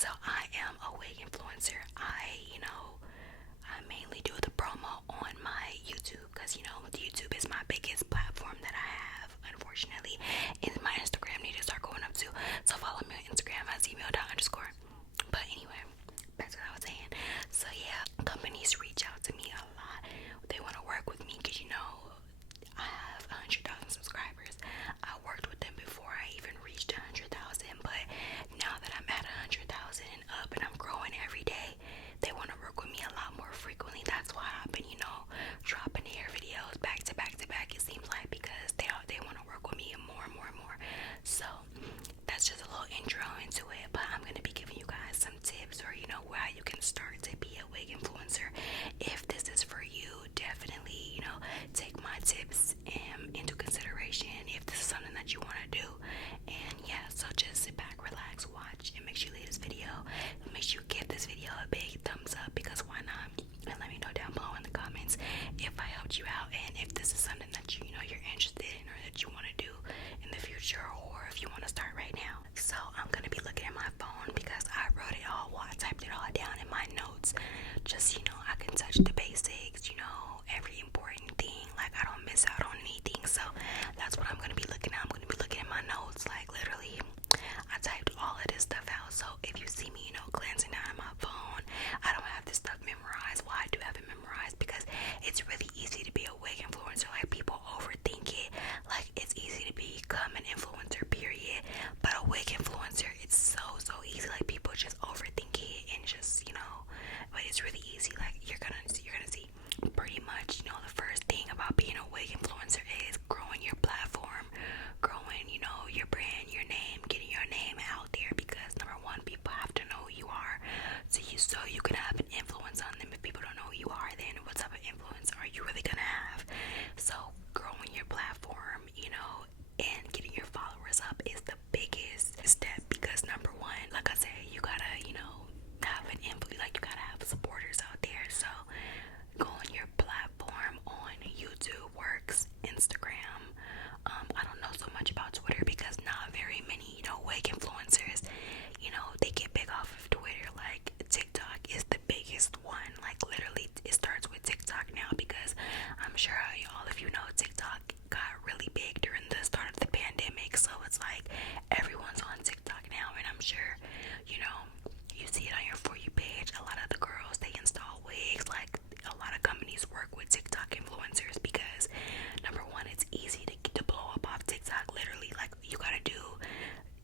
So I am a wig influencer. I mainly do the promo on my YouTube because YouTube is my biggest platform that I have, unfortunately. And my Instagram need to start going up too. So follow me on Instagram at @email_. But anyway, back to what I was saying. So yeah, companies reach out to me a lot. They want to work with me because I have 100,000 subscribers. I worked with them before I even reached 100,000, but now that I'm at 100,000 and up and I'm growing every day, they want to work with me a lot more frequently. That's why I've been, dropping hair videos back to back to back. It seems like because they want to work with me more and more and more. So that's just a little intro into it. But I'm gonna be giving you guys some tips, or how you can start to be a wig influencer. If this is for you, definitely take my tips into consideration if this is something that you want to do. And yeah, so just sit back, relax, watch, and make sure you leave this video. Make sure you give this video a big thumbs up, because why not? And let me know down below in the comments if I helped you out, and if this is something that you're interested in, or that you want to do in the future, or if you want to start right now. So I'm gonna be looking at my phone because I wrote it all. Well, I typed it all down in my notes. Just I can touch the basics. Every important thing. Like I don't miss out on anything. So that's what I'm gonna be looking at. I'm gonna be looking at my notes. Like literally, I typed all of this stuff out. So if you see me, glancing down at my phone, I don't have this stuff memorized. Well, I do have it memorized because it's really easy to be a wig influencer. Like people overthink it. Like it's easy to become an influencer, period. But a wig influencer, it's so easy. Like people just overthink it and just but it's really easy. Like you're gonna see pretty much the first thing about being a wig influencer is growing your platform, growing your brand, your name, getting your name out there, because number one, people have to know who you are, so you can have an influence on them. If people don't know who you are, then what type of influence are you really gonna have? So growing your platform, and getting your followers up is the biggest step, because number one, like I said, you gotta have an influence. Like you gotta have supporters out there. So go on your platform on YouTube works, Instagram. I don't know so much about Twitter because not very many wig influencers they get big off of Twitter. Like TikTok is the biggest one. Like literally it starts with TikTok now, because I'm sure all of you know TikTok got really big during the start of the pandemic. So it's like everyone's on TikTok now, and I'm sure you see it on your For You page. A lot of the girls, they install wigs. Like a lot of companies work with TikTok influencers because number one, it's easy to blow up off TikTok. Literally, like you gotta do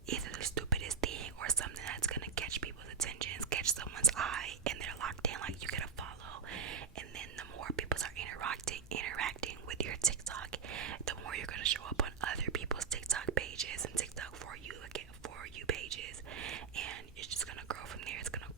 either the stupidest thing or something that's gonna catch people's attention, catch someone's eye, and they're locked in. Like you get a follow, and then the more people are interacting with your TikTok, the more you're gonna show up on other people's TikTok pages and TikTok for you pages, and it's just gonna grow from there. It's gonna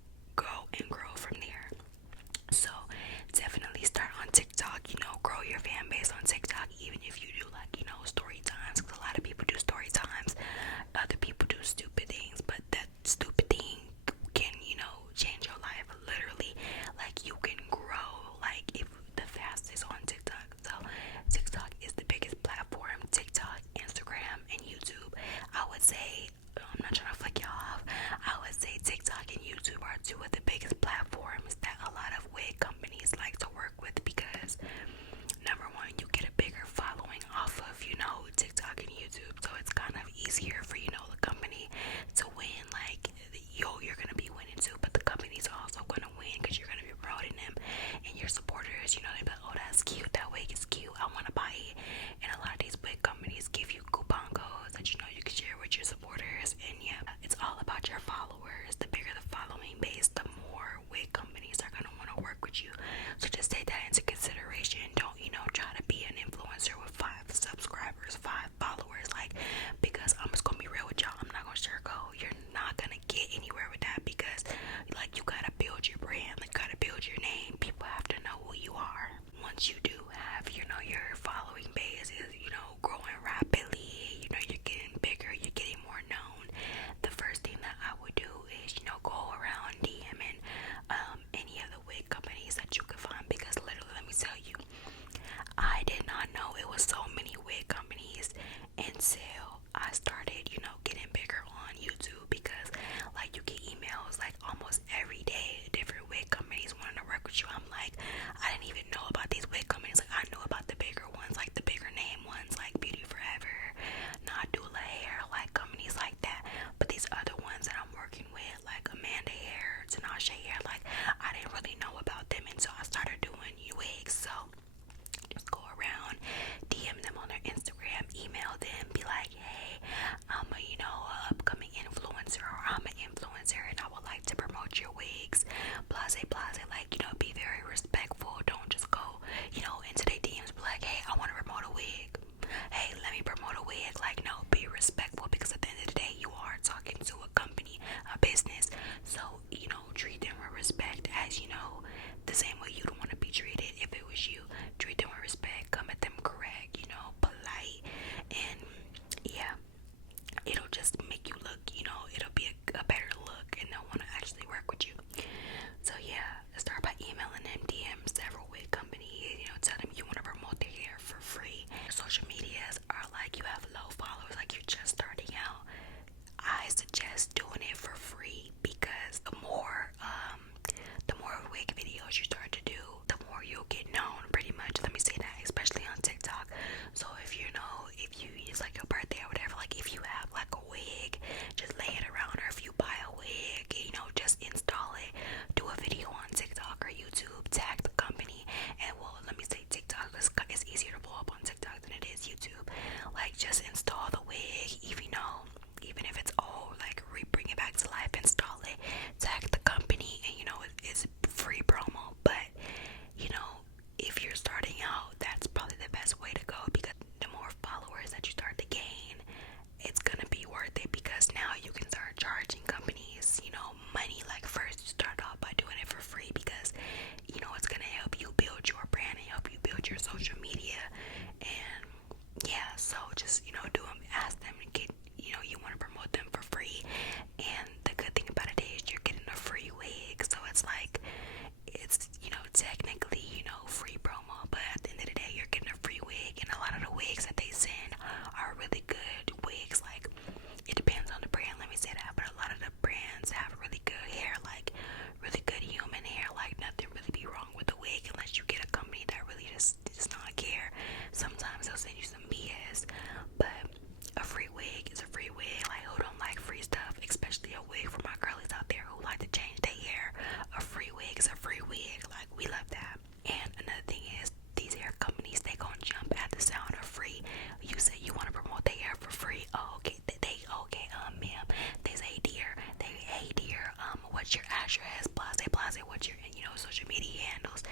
address, blase, what your, social media handles.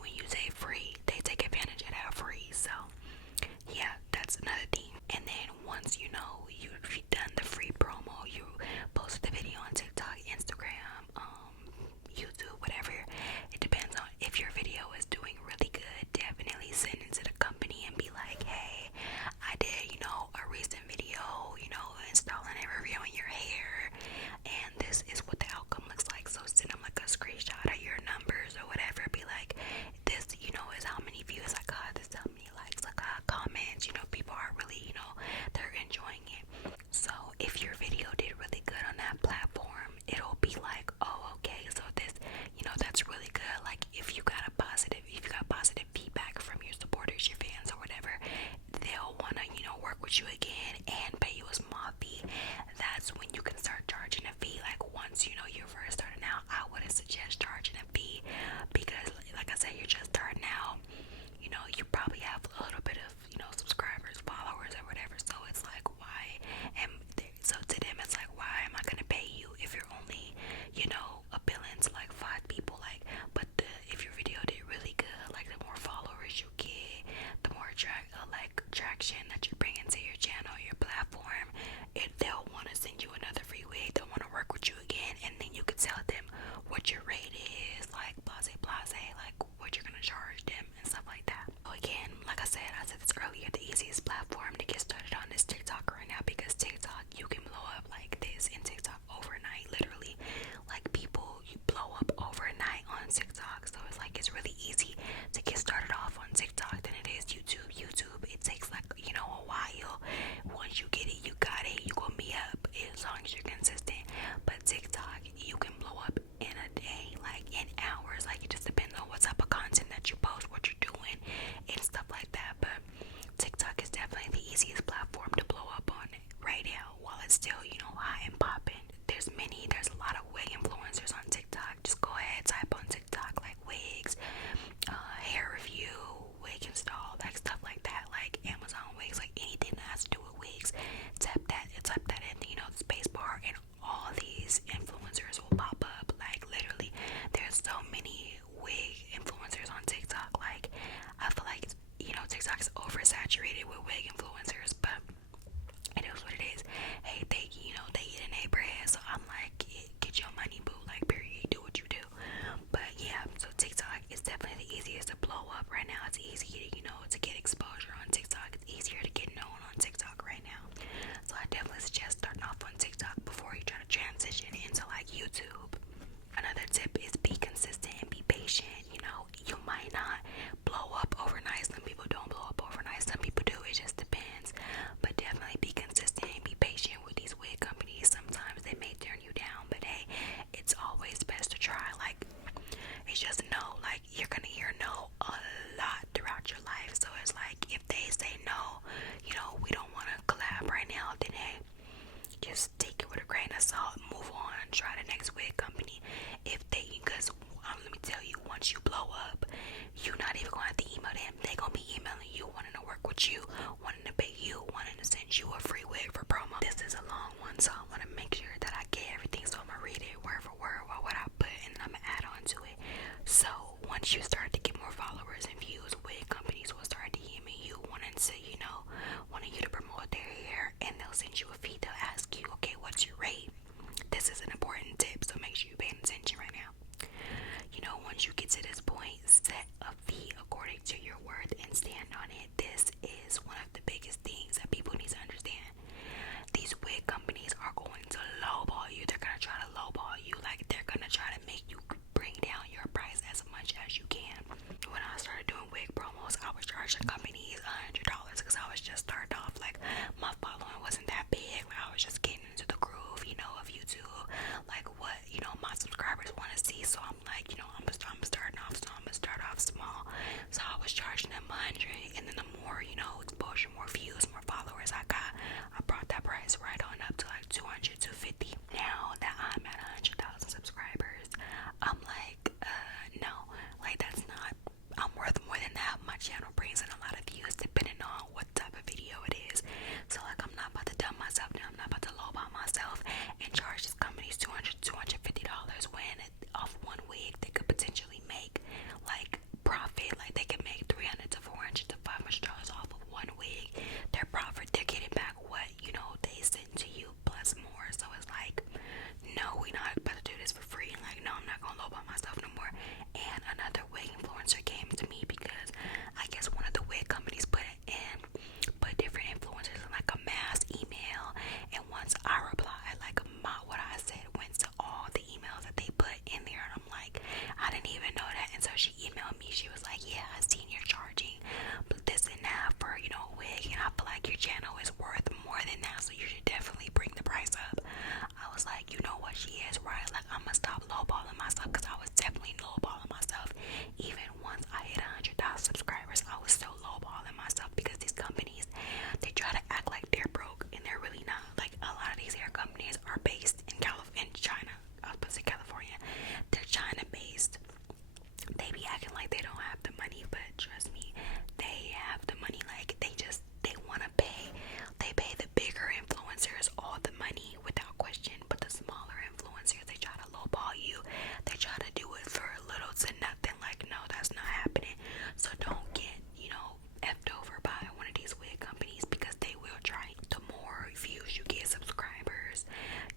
When you say free, they take advantage of that free. So yeah, that's another thing. And then once you've done the free promo, you post the video on TikTok, Instagram, YouTube, whatever. It depends on if your video is doing really good. Definitely send it to the company and be like, hey, I did, a recent video, installing and reviewing your hair, and this is what the outcome looks like. So send them like a screenshot of your numbers or whatever. Be like, this, is how many views I got, this is how many likes I got, comments. People are really, they're enjoying it. So if your video did really good on that platform, it'll be like, oh, okay, so this, that's really good. Like if you got positive feedback from your supporters, your fans or whatever, they'll wanna, work with you again and pay you a small fee. That's when you can start charging a fee. Like once you're first starting out, I wouldn't suggest charging a fee, because like I said, you're just starting out. You probably have a little bit of, subscribers, followers or whatever. So it's like, why? And so to them, it's like, why am I gonna pay you if you're only, appealing to like 5 people? Like, but if your video did really good, like the more followers you get, the more traction that you bring into your channel, your platform, they'll want to send you another free wig. They'll want to work with you again, and then you can tell them what your rate is, like blase, like what you're gonna charge them and stuff like that. So again, like I said this earlier, the easiest platform to get started on is TikTok right now, because TikTok, you can blow up like this in TikTok overnight, literally. Like people, you blow up overnight on TikTok. So it's like, it's really easy to get started off on TikTok than it is YouTube. YouTube, it takes like, a while. Once you get it, you got it, you gonna be up as long as you're consistent. But TikTok, you can blow up in a day, like in hours. Like it just depends on what type of content that you post, what you're doing and stuff like that. But TikTok is definitely the easiest platform to blow up on right now, while it's still, hot and popping. There's a lot of wig influencers on TikTok. Just go ahead, type on TikTok like wigs, hair review, wig install, like stuff like that, like Amazon wigs, like anything that has to do with wigs. Type that in, the space bar, and all these influencers will pop up. Like literally, there's so many wig influencers on TikTok. Like I feel like TikTok is oversaturated with wig influencers, but it is what it is. Hey, they get in their bread, so I'm like, get your money, boo. Like period, do what you do. But yeah, so TikTok is definitely the easiest to blow up right now. It's easy to to get exposure on TikTok. It's easier to get known on TikTok right now. So I definitely suggest starting off on TikTok before you try to transition into like YouTube. Another tip is be consistent and be patient. You might not blow up overnight. Some people don't blow up overnight. Some people do. It just depends. But definitely be consistent and be patient with these wig companies. Sometimes they may turn you down, but hey, it's always best to try. Like, it's just no. Like, you're gonna hear no a lot throughout your life. So it's like, if they say no, we don't want to collab right now, then hey, just take it with a grain of salt, move on, try the next wig company. Because let me tell you, once you blow up, you're not even gonna have to email them. They're gonna be emailing you, wanting to work with you, wanting to pay you, wanting to send you a free wig for promo. This is a long one, so I want to make sure that I get everything, so I'm gonna read it word for word what I put, and I'm gonna add on to it. So once you start to get more followers and views, wig companies will start DMing you, wanting you to promote their hair, and they'll send you a fee. They'll ask you, okay, what's your rate? This is an important tip, so make sure you're paying attention right now. Once you get to this point, set a fee according to your worth and stand on it. This is one of the biggest things that people need to understand. These wig companies are going to lowball you. They're going to try to lowball you. Like, they're going to try to make you bring down your price as much as you can. When I started doing wig promos, I was charging companies $100 because I was just starting off. Like, my following wasn't that big. I was just getting into the groove, of YouTube, like what, my subscribers want to see. So I'm like, I'm starting off, so I'm gonna start off small. So I was charging them 100, and then the more, exposure, more views, more followers I got, I brought that price right on up to like 200, 250. Now that I'm at 100,000 subscribers, I'm like, no, like that's not, I'm worth more than that. My channel brings in a lot of views depending on what type of video it is. So like, I'm not about to dumb myself down. I'm not about to lowball myself and charge these companies $200, $250 when strategy is, right? Like, I'm gonna stop lowballing myself, because I was definitely lowballing myself. Even once I hit 100,000 subscribers, I was still lowballing myself, because these companies, they try to act like they're broke and they're really not. Like, a lot of these hair companies are based in China. I was supposed to say California. They're China based. They be acting like they don't have the money, but trust me, they have the money. Like, they want to pay. They pay the bigger influencers all the money without question, but the smaller influencers, they try to lowball you. They try to do it for little to nothing. Like, no, that's not happening. So don't get, effed over by one of these wig companies, because they will try. The more views you get, subscribers,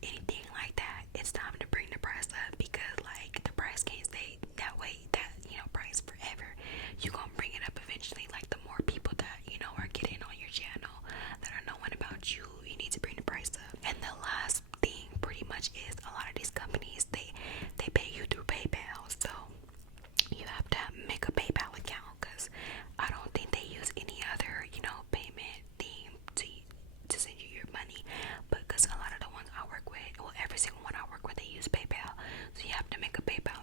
anything like that, it's time to bring the price up, because like, the price can't stay that way, that price forever. You gonna bring it up eventually. Like, the more people that are getting on your channel, that are knowing about you, you need to bring the price up. And the last thing pretty much is, a lot of these companies, they pay you through PayPal. So you have to make a PayPal account, because I don't think they use any other payment theme to send you your money. But because a lot of the ones I work with, well, every single one I work with, they use PayPal. So you have to make a PayPal